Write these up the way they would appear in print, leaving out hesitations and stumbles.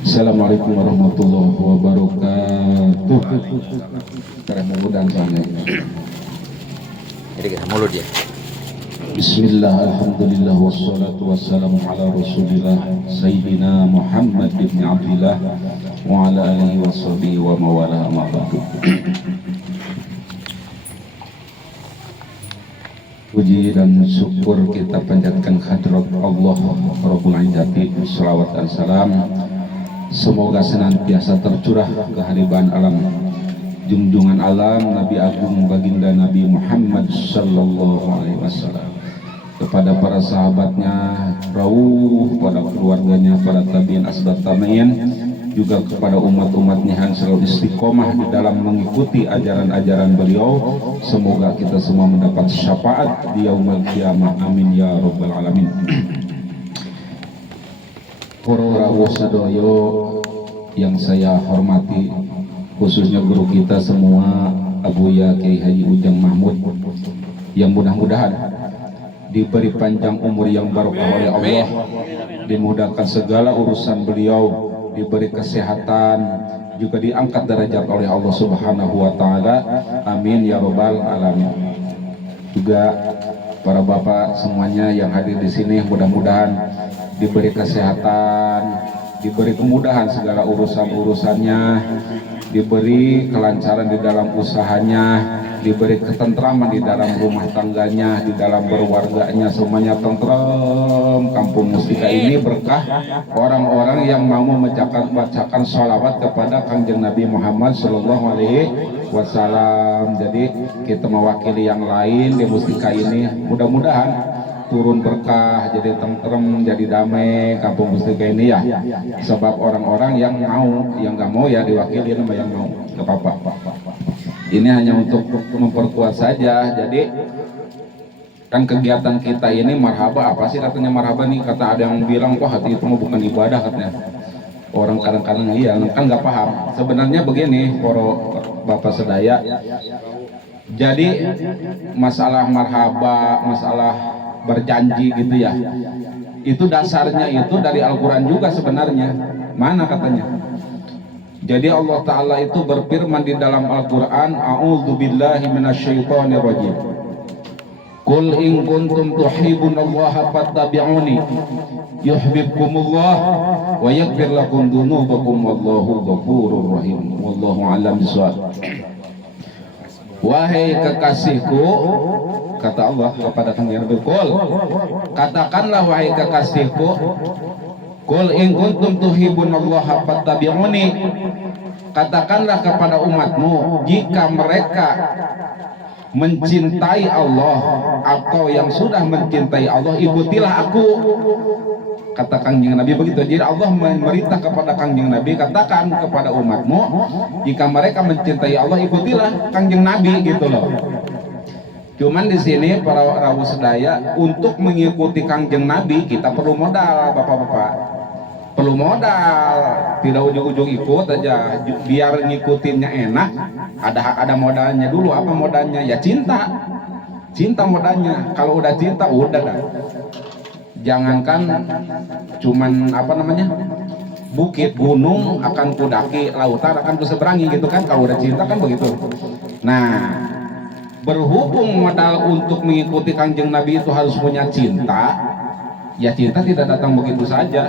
Assalamualaikum warahmatullahi wabarakatuh. Terang mudah soalnya. Jadi kita mulut dia. Bismillah, alhamdulillah, wassalatu wassalamu ala rasulillah Sayyidina Muhammad ibn Abdillah wa ala alihi wa sahbihi wa mawala amma ba'du. Puji dan syukur kita panjatkan hadrat Allah Rabbul Izzati, salawat dan salam semoga senantiasa tercurah kehadiran alam junjungan alam Nabi Agung baginda Nabi Muhammad sallallahu alaihi wasallam, kepada para sahabatnya, rawuh, pada keluarganya, para tabi'in asbat tabi'in, juga kepada umat-umatnya yang selalu istiqomah di dalam mengikuti ajaran-ajaran beliau. Semoga kita semua mendapat syafaat di yaumul qiyamah, amin ya rabbal alamin. Para rawuh sadoyo yang saya hormati, khususnya guru kita semua Abuya Kiai Haji Ujang Mahmud, yang mudah-mudahan diberi panjang umur yang barokah oleh Allah, dimudahkan segala urusan beliau, diberi kesehatan, juga diangkat derajat oleh Allah Subhanahu wa taala, amin ya rabbal alamin. Juga para bapak semuanya yang hadir di sini, mudah-mudahan diberi kesehatan, diberi kemudahan segala urusan-urusannya, diberi kelancaran di dalam usahanya, diberi ketentraman di dalam rumah tangganya, di dalam berwarganya, semuanya tentrem. Kampung Mustika ini berkah orang-orang yang mau membacakan sholawat kepada Kanjeng Nabi Muhammad Sallallahu Alaihi Wasallam. Jadi kita mewakili yang lain di Mustika ini, mudah-mudahan turun berkah, jadi tentrem, jadi damai kampung Mustika ini ya. Sebab orang-orang yang mau, yang nggak mau ya diwakili sama yang mau, nggak apa-apa. Ini hanya untuk memperkuat saja. Jadi kan kegiatan kita ini marhaba, apa sih katanya marhaba nih? Kata ada yang bilang, wah hati itu bukan ibadah katanya. Orang kadang-kadang iya kan nggak paham. Sebenarnya begini, para bapak sedaya. Jadi masalah marhaba, masalah berjanji gitu ya, itu dasarnya itu dari Al-Quran juga sebenarnya. Mana katanya? Jadi Allah Ta'ala itu berfirman di dalam Al-Quran, a'udzubillahi minasyaitonirrajim, qul in kuntum tuhibbunallaha fattabi'uni yuhibbukumullah wa yaghfir lakum dzunubakum wallahu ghafurur rahim wallahu a'lam bishawab. Wahai kekasihku, kata Allah kepada Kanjeng Nabi, qul, katakanlah wahai kekasihku, qul in kuntum tuhibbunallaha fattabi'uni, katakanlah kepada umatmu, jika mereka mencintai Allah atau yang sudah mencintai Allah, ikutilah aku. Kata Kanjeng Nabi begitu. Jadi Allah memerintah kepada Kanjeng Nabi, katakan kepada umatmu, jika mereka mencintai Allah, ikutilah Kanjeng Nabi, gitu loh. Cuman di sini para rawuh sedaya, untuk mengikuti Kanjeng Nabi kita perlu modal, bapak-bapak. Perlu modal, tidak ujung-ujung ikut aja. Biar ngikutinnya enak, ada modalnya dulu. Apa modalnya? Ya cinta. Cinta modalnya. Kalau udah cinta, udah dah. Jangankan cuman apa namanya, bukit, gunung akan kudaki, lautan akan kuseberangi gitu kan. Kalau udah cinta kan begitu. Nah, berhubung modal untuk mengikuti Kanjeng Nabi itu harus punya cinta. Ya cinta tidak datang begitu saja,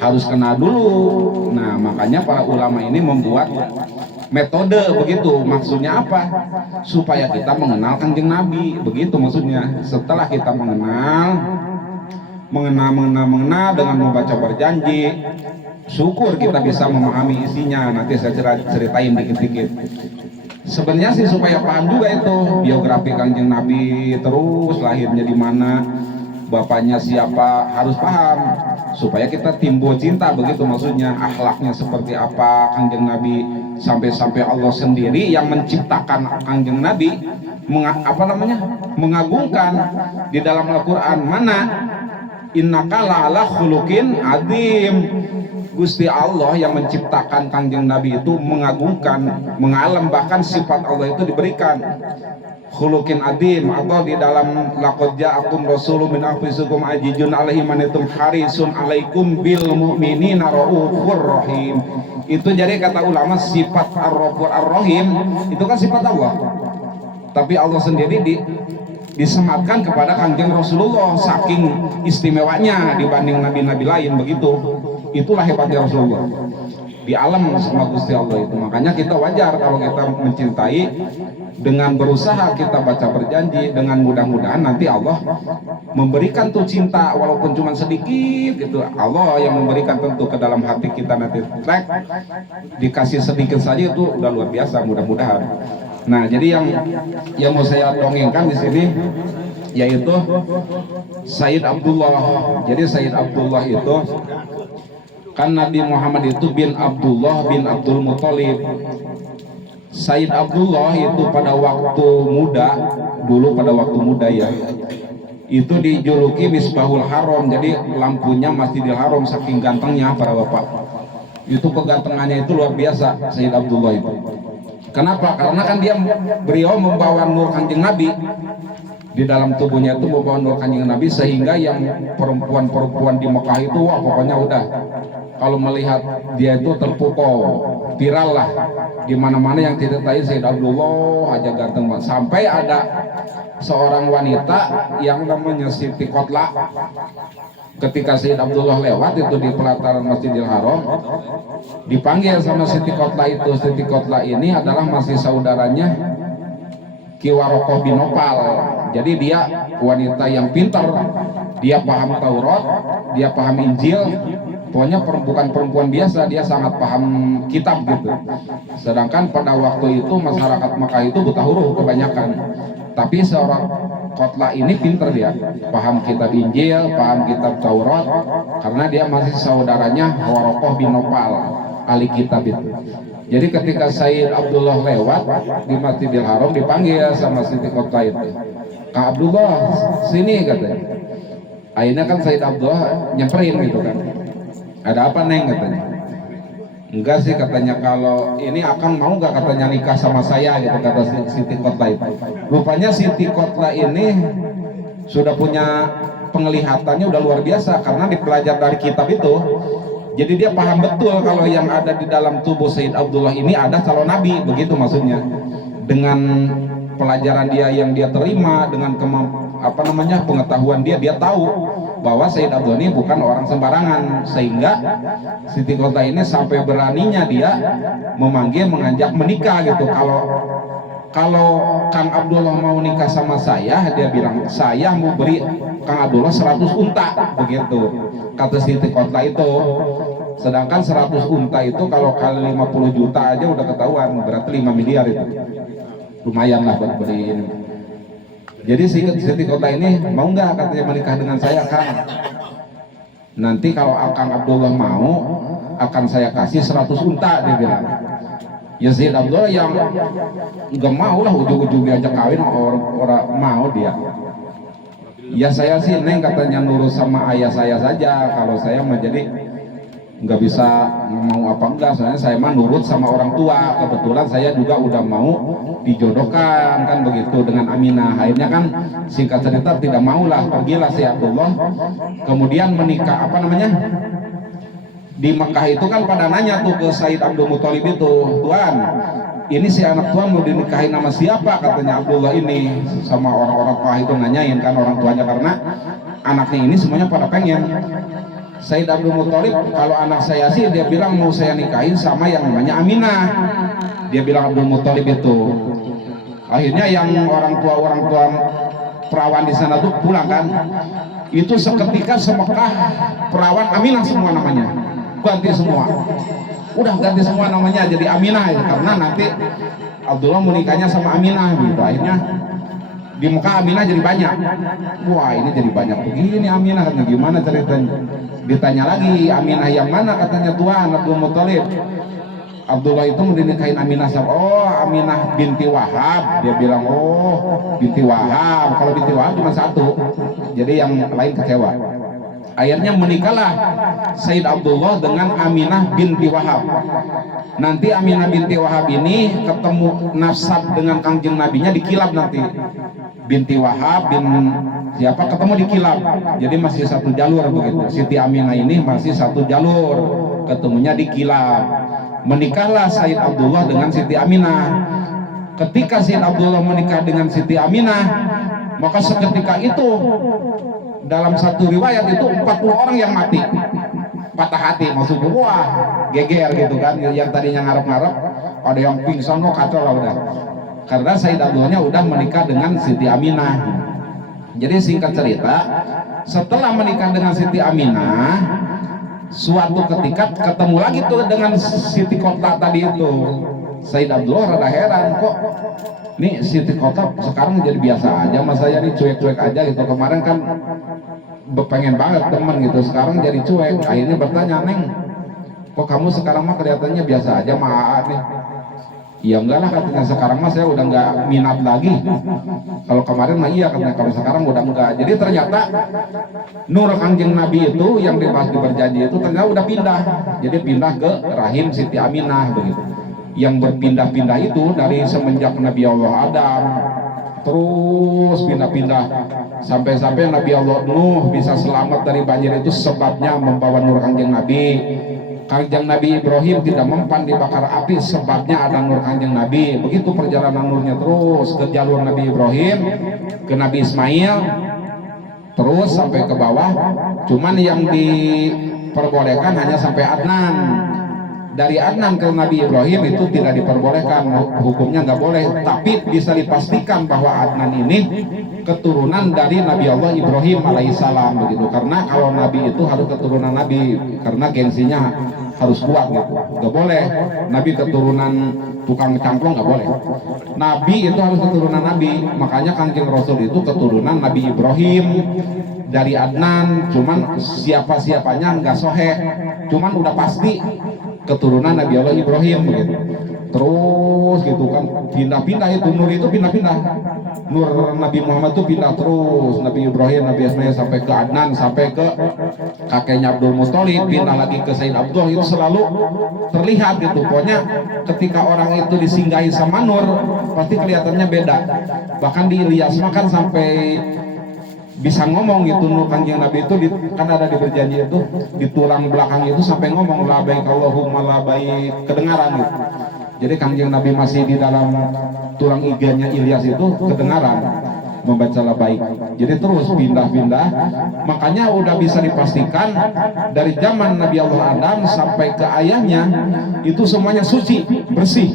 harus kenal dulu. Nah makanya para ulama ini membuat metode begitu. Maksudnya apa? Supaya kita mengenal Kanjeng Nabi, begitu maksudnya. Setelah kita mengenal dengan membaca berjanji, syukur kita bisa memahami isinya. Nanti saya ceritain dikit-dikit. Sebenarnya sih supaya paham juga itu biografi Kanjeng Nabi, terus lahirnya di mana, bapaknya siapa, harus paham supaya kita timbul cinta, begitu maksudnya. Akhlaknya seperti apa Kanjeng Nabi, sampai-sampai Allah sendiri yang menciptakan Kanjeng Nabi mengagungkan di dalam Al-Quran. Mana? Innaka la'ala khuluqin adzim. Gusti Allah yang menciptakan Kanjeng Nabi itu mengagungkan, mengalam, bahkan sifat Allah itu diberikan. khuluqin adim, atau di dalam laqad ja'akum rasulun min anfusikum azizun alaihi manitum harisun alaikum bil mu'minina raufur rahim. Itu jadi kata ulama sifat ar-raufur ar-rahim itu kan sifat Allah. Tapi Allah sendiri disematkan kepada Kanjeng Rasulullah saking istimewanya dibanding nabi-nabi lain begitu. Itulah hebatnya Rasulullah di alam sama Gusti Allah itu. Makanya kita wajar kalau kita mencintai dengan berusaha kita baca berjanji, dengan mudah-mudahan nanti Allah memberikan tuh cinta walaupun cuma sedikit itu. Allah yang memberikan tentu ke dalam hati kita nanti. Dikasih sedikit saja itu udah luar biasa mudah-mudahan. Nah, jadi yang mau saya dongengkan di sini yaitu Sayyid Abdullah. Jadi Sayyid Abdullah itu kan Nabi Muhammad itu bin Abdullah bin Abdul Muthalib. Sayyid Abdullah itu pada waktu muda, dulu pada waktu muda ya, itu dijuluki Misbahul Haram. Jadi lampunya Masjidil Haram saking gantengnya para bapak. Itu kegantengannya itu luar biasa Sayyid Abdullah itu. Kenapa? Karena kan beliau membawa nur Kanjeng Nabi di dalam tubuhnya, itu membawa nur Kanjeng Nabi, sehingga yang perempuan-perempuan di Mekah itu wah pokoknya udah kalau melihat dia itu terpukau, viral lah di mana-mana yang diceritain Sayyid Abdullah aja ganteng banget. Sampai ada seorang wanita yang namanya Siti Kotla, ketika Sayyid Abdullah lewat itu di pelataran Masjidil Haram, dipanggil sama Siti Kotla itu. Siti Kotla ini adalah masih saudaranya Ki Warokoh bin Nopal. Jadi dia wanita yang pintar, dia paham Taurat, dia paham Injil. Pokoknya bukan perempuan biasa, dia sangat paham kitab gitu. Sedangkan pada waktu itu masyarakat Mekah itu buta huruf kebanyakan. Tapi seorang Kotla ini pinter, dia paham kitab Injil, paham kitab Taurat, karena dia masih saudaranya Warokoh bin Nopal, ahli kitab itu. Jadi ketika Sayyid Abdullah lewat di Masjidil Haram, dipanggil sama Siti Kotla itu, Kak Abdullah sini katanya. Akhirnya kan Sayyid Abdullah nyamperin gitu kan, ada apa Neng katanya. Enggak sih katanya, kalau ini akan mau nggak katanya nikah sama saya gitu, kata Siti Kotla itu. Rupanya Siti Kotla ini sudah punya penglihatannya udah luar biasa karena dipelajari dari kitab itu. Jadi dia paham betul kalau yang ada di dalam tubuh Sayyid Abdullah ini ada calon nabi, begitu maksudnya. Dengan pelajaran dia yang dia terima, dengan pengetahuan dia tahu bahwa Sayyid Abdullah ini bukan orang sembarangan, sehingga Siti Kotla ini sampai beraninya dia mengajak menikah gitu. Kalau Kang Abdullah mau nikah sama saya, dia bilang saya mau beri Kang Abdullah 100 unta begitu, kata Siti Kotla itu. Sedangkan 100 unta itu kalau kali 50 juta aja udah ketahuan, berarti 5 miliar itu. Lumayan lah buat beli ini. Jadi Siti Kotla ini mau nggak katanya menikah dengan saya, Kang? Nanti kalau Kang Abdullah mau, akan saya kasih 100 unta, dia bilang. Ya Sayyid Abdullah yang nggak mau lah, ujung-ujungnya aja kawin, orang mau dia. Ya saya sih Neng katanya nurut sama ayah saya saja, kalau saya mah jadi nggak bisa mau apa enggak, soalnya saya mah nurut sama orang tua. Kebetulan saya juga udah mau dijodohkan kan begitu dengan Aminah. Akhirnya kan singkat cerita tidak maulah, pergilah si Abdullah kemudian menikah di Mekah itu kan pada nanya tuh ke Sayyid Abdul Muthalib itu, Tuan ini si anak Tuan mau dinikahin sama siapa, katanya Abdullah ini. Sama orang-orang Mekah itu nanyain kan orang tuanya, karena anaknya ini semuanya pada pengen. Sayyid Abdul Muthalib, kalau anak saya sih dia bilang mau saya nikahin sama yang namanya Aminah, dia bilang Abdul Muthalib itu. Akhirnya yang orang tua perawan di sana tuh pulang kan, itu seketika semekah perawan Aminah semua namanya, ganti semua, udah ganti semua namanya jadi Aminah ya, karena nanti Abdullah menikahnya sama Aminah gitu. Akhirnya di Mekah Aminah jadi banyak. Wah ini jadi banyak begini Aminah, katanya gimana ceritanya. Ditanya lagi Aminah yang mana, katanya Tuan Abdul Muthalib. Abdullah itu mau dinikahin Aminah sama, oh Aminah binti Wahab, dia bilang oh binti Wahab. Kalau binti Wahab cuma satu, jadi yang lain kecewa. Akhirnya menikahlah Sayyid Abdullah dengan Aminah binti Wahab. Nanti Aminah binti Wahab ini ketemu nasab dengan kangjeng nabinya di kilab nanti. Binti Wahab bin siapa ketemu di kilab. Jadi masih satu jalur begitu. Siti Aminah ini masih satu jalur, ketemunya di kilab. Menikahlah Sayyid Abdullah dengan Siti Aminah. Ketika Sayyid Abdullah menikah dengan Siti Aminah, maka seketika itu dalam satu riwayat itu 40 orang yang mati, patah hati, maksudnya wah geger gitu kan, yang tadinya ngarep-ngarep ada yang pingsan, kacau lah udah, karena Sayyid Abdullahnya udah menikah dengan Siti Aminah. Jadi singkat cerita, setelah menikah dengan Siti Aminah, suatu ketika ketemu lagi tuh dengan Siti Kota tadi itu. Sayyid Abdullah rada heran, kok nih Siti Kota sekarang jadi biasa aja, mas saya nih cuek-cuek aja gitu. Kemarin kan pengen banget temen gitu, sekarang jadi cuek. Akhirnya bertanya, Neng, kok kamu sekarang mah kelihatannya biasa aja mah nih? Ya enggak lah katanya, sekarang mah saya udah nggak minat lagi. Kalau kemarin mah iya katanya, kalau sekarang udah enggak. Jadi ternyata nur kanjeng Nabi itu yang dibahas di berjanji itu ternyata udah pindah. Jadi pindah ke rahim Siti Aminah begitu. Yang berpindah-pindah itu dari semenjak Nabi Allah Adam terus pindah-pindah sampai-sampai Nabi Allah Nuh bisa selamat dari banjir itu sebabnya membawa nur kanjeng Nabi. Kanjeng Nabi Ibrahim tidak mempan dibakar api sebabnya ada nur kanjeng Nabi. Begitu perjalanan nurnya terus ke jalur Nabi Ibrahim, ke Nabi Ismail, terus sampai ke bawah. Cuman yang diperbolehkan hanya sampai Adnan. Dari Adnan ke Nabi Ibrahim itu tidak diperbolehkan, hukumnya nggak boleh. Tapi bisa dipastikan bahwa Adnan ini keturunan dari Nabi Allah Ibrahim alaihissalam begitu. Karena kalau Nabi itu harus keturunan Nabi, karena gengsinya harus kuat gitu. Nggak boleh Nabi keturunan tukang cangklong, nggak boleh. Nabi itu harus keturunan Nabi. Makanya kanjeng Rasul itu keturunan Nabi Ibrahim dari Adnan. Cuman siapa-siapanya nggak soheh, cuman udah pasti keturunan Nabi Allah Ibrahim begitu. Terus gitu kan pindah-pindah itu nur itu pindah-pindah. Nur Nabi Muhammad itu pindah terus, Nabi Ibrahim, Nabi Ismail sampai ke Adnan, sampai ke kakeknya Abdul Muthalib, pindah lagi ke Sayyid Abdullah. Itu selalu terlihat gitu. Pokoknya ketika orang itu disinggahi sama nur pasti kelihatannya beda. Bahkan di Ilyas kan sampai bisa ngomong gitu, nur kanjeng Nabi itu kan ada di berjanji itu di tulang belakang itu sampai ngomong la baik Allahumma la baik, kedengaran gitu. Jadi kanjeng Nabi masih di dalam tulang iganya Ilyas itu kedengaran membaca la baik. Jadi terus pindah-pindah. Makanya udah bisa dipastikan dari zaman Nabi Allah Adam sampai ke ayahnya itu semuanya suci, bersih,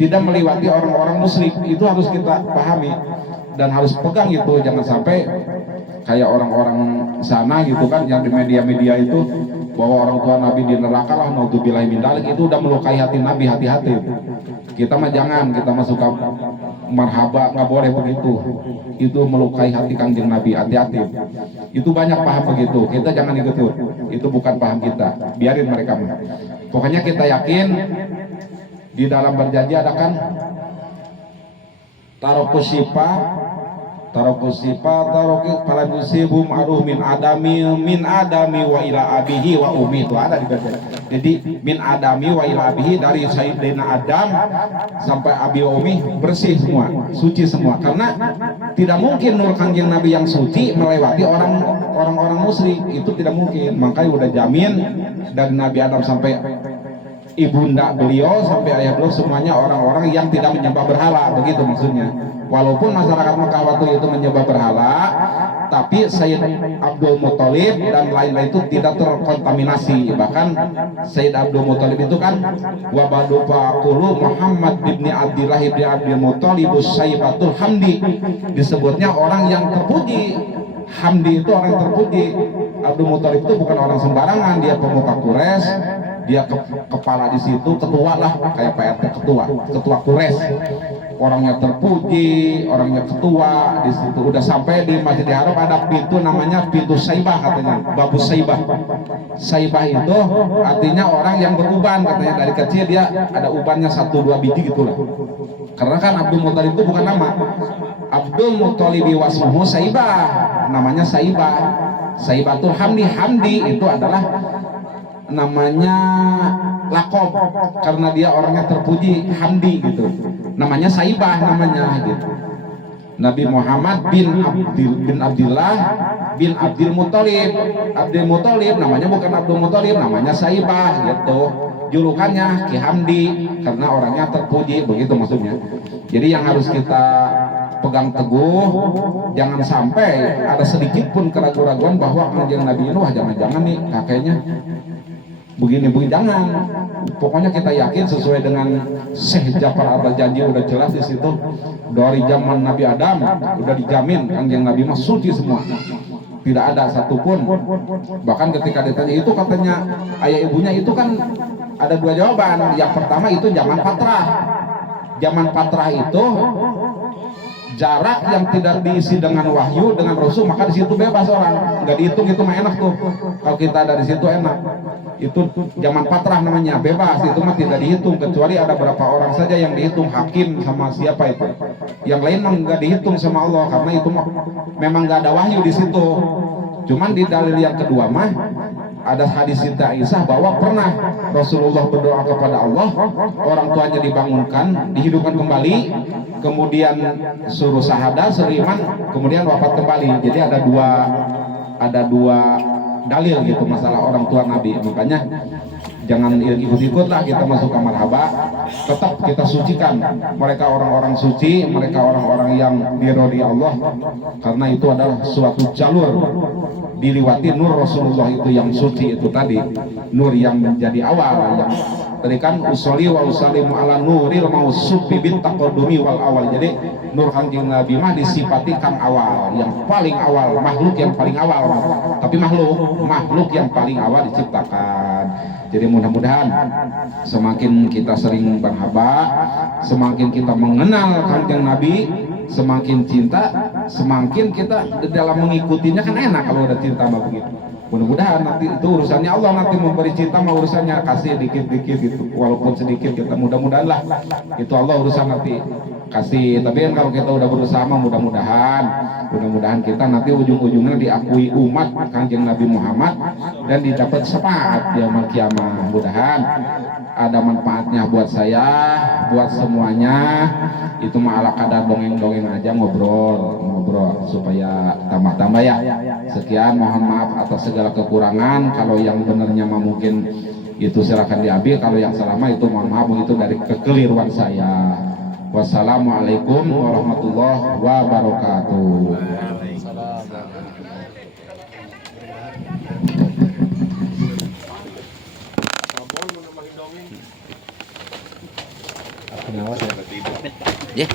tidak melewati orang-orang musyrik. Itu harus kita pahami dan harus pegang itu, jangan sampai kayak orang-orang sana gitu kan yang di media-media itu bahwa orang tua Nabi di neraka lah, naudzubillahi min dzalik, itu udah melukai hati Nabi. Hati-hati, kita mah jangan, kita mah suka marhaba, nggak boleh begitu, itu melukai hati kanjeng Nabi. Hati-hati, itu banyak paham begitu, kita jangan ikutin, itu bukan paham kita, biarin mereka mah. Pokoknya kita yakin di dalam berjanji ada kan tarokusipa falanusibu ma'ruh min adami wa ila abihi wa ummi, itu ada di bagian. Jadi min adami wa ila abihi, dari Sayyidina Adam sampai abi wa ummi bersih semua, suci semua. Karena tidak mungkin nur kanjeng Nabi yang suci melewati orang-orang musyrik, itu tidak mungkin. Makanya udah jamin dari Nabi Adam sampai ibunda beliau sampai ayah beliau semuanya orang-orang yang tidak menyembah berhala, begitu maksudnya. Walaupun masyarakat Mekah waktu itu menyembah berhala, tapi Sayyid Abdul Muthalib dan lain-lain itu tidak terkontaminasi. Bahkan Sayyid Abdul Muthalib itu kan wabadu faqulu Muhammad ibni Abdillah ibni Abdul Muthalib Sayyibatul Hamdi, disebutnya orang yang terpuji. Hamdi itu orang yang terpuji. Abdul Muthalib itu bukan orang sembarangan, dia pemuka Quraisy, dia kepala di situ, ketua lah, kayak PRT ketua Quraisy. Orangnya terpuji, orangnya ketua di situ. Udah sampai di Masjidil Haram ada pintu namanya pintu Saibah, katanya Babu Saibah. Saibah itu artinya orang yang beruban, katanya dari kecil dia ada ubannya 1-2 biji gitulah. Karena kan Abdul Muthalib itu bukan nama. Abdul Muthalib wasmuhu Saibah, namanya Saibah. Saibatul Hamdi. Hamdi itu adalah namanya lakob karena dia orangnya terpuji, Hamdi gitu. Namanya Saibah namanya gitu. Nabi Muhammad bin Abdullah bin Abdul Muthalib. Abdul Muthalib namanya bukan Abdul Muthalib, namanya Saibah gitu. Julukannya Ki Hamdi karena orangnya terpuji, begitu maksudnya. Jadi yang harus kita pegang teguh, jangan sampai ada sedikit pun keraguan-raguan bahwa kanjeng Nabi ini wah jangan-jangan nih kakeknya begini, jangan. Pokoknya kita yakin sesuai dengan Syekh Ja'far Al-Janji, udah jelas di situ dari zaman Nabi Adam udah dijamin kanjeng Nabi mah suci semua, tidak ada satupun. Bahkan ketika ditanya itu katanya ayah ibunya itu kan ada dua jawaban. Yang pertama itu zaman patrah. Zaman patrah itu jarak yang tidak diisi dengan wahyu dengan rasul, maka di situ bebas orang, nggak dihitung, itu mah enak tuh. Kalau kita dari situ enak, itu zaman patrah namanya, bebas, itu mah tidak dihitung, kecuali ada berapa orang saja yang dihitung, hakim sama siapa itu, yang lain mah nggak dihitung sama Allah karena itu mah memang nggak ada wahyu di situ. Cuman di dalil yang kedua mah ada hadis Siti Aisyah bahwa pernah Rasulullah berdoa kepada Allah, orang tuanya dibangunkan, dihidupkan kembali, kemudian suruh syahadah, seriman, kemudian wafat kembali. Jadi ada dua dalil gitu masalah orang tua Nabi. Makanya jangan ikut-ikut lah kita masuk kamar haba, tetap kita sucikan mereka, orang-orang suci, mereka orang-orang yang diridhoi Allah, karena itu adalah suatu jalur diliwati nur Rasulullah itu yang suci itu tadi, nur yang menjadi awal. Yang tadi kan usoli wa usalimu ala nuril mausufi bit taqaddumi wal awal. Jadi nur kanjeng Nabi mah disifati kang awal, yang paling awal, makhluk yang paling awal, tapi makhluk yang paling awal diciptakan. Jadi mudah-mudahan semakin kita sering berhaba, semakin kita mengenal kanjeng Nabi, semakin cinta, semakin kita dalam mengikutinya kan enak kalau udah cinta mah begitu. Mudah-mudahan nanti itu urusannya Allah, nanti memberi cinta mah urusannya kasih dikit-dikit gitu, walaupun sedikit kita, mudah-mudahan lah itu Allah urusan nanti kasih. Tapi kan kalau kita udah berusaha mah mudah-mudahan kita nanti ujung-ujungnya diakui umat kanjeng Nabi Muhammad dan didapat syafaat di yaumul kiamah. Mudahan ada manfaatnya buat saya, buat semuanya. Itu mah ala kadar dongeng-dongeng aja, ngobrol supaya tambah-tambah ya. Sekian, mohon maaf atas segala kekurangan. Kalau yang benernya mah mungkin itu silakan diambil, kalau yang salah mah itu mohon maaf, itu dari kekeliruan saya. Wassalamualaikum warahmatullahi wabarakatuh. Ya.